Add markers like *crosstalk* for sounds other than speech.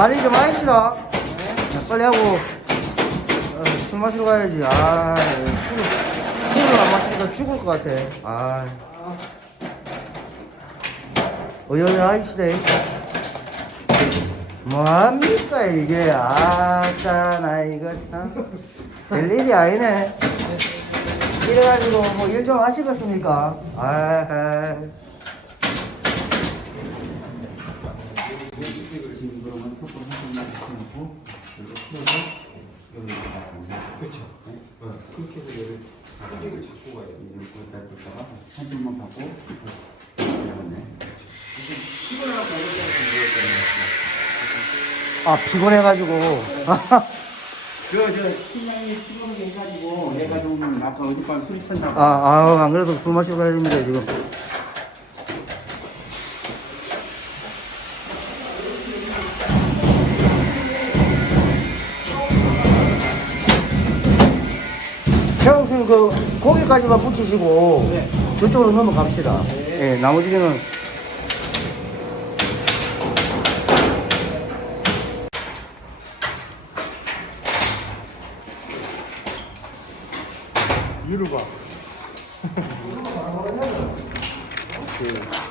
빨리 좀 하십시다. 네, 빨리 하고 어, 술 마시러 가야지. 아, 술을 술을 안 마시니까 죽을 것 같아. 아, 어여여 하십시다. 뭐합니까 이게 아따 나 이거 참 될 일이 아니네. 이래가지고 뭐 일 좀 하시겠습니까? 아, 지금 그러면 조금 한번 놔두고 이렇게 풀어서 여기다가 그렇죠. 어, 그렇게 해서 얘를 수직을 잡고 가야 돼. 이렇게 놔뒀다가 한 번만 받고 이러네. 피곤해갖고 오른쪽에서 아 피곤해가지고. *laughs* 저저 팀장님이 피곤하게 해가지고 얘가 좀 아까 어젯밤 술이 쳤나 아, 봐. 아, 안 그래도 술 마시고 가야 됩니다, 지금. 그 고기까지만 붙이시고 네. 저쪽으로 넘어갑시다. 네. 예, 나머지는 이를 봐. 오케이.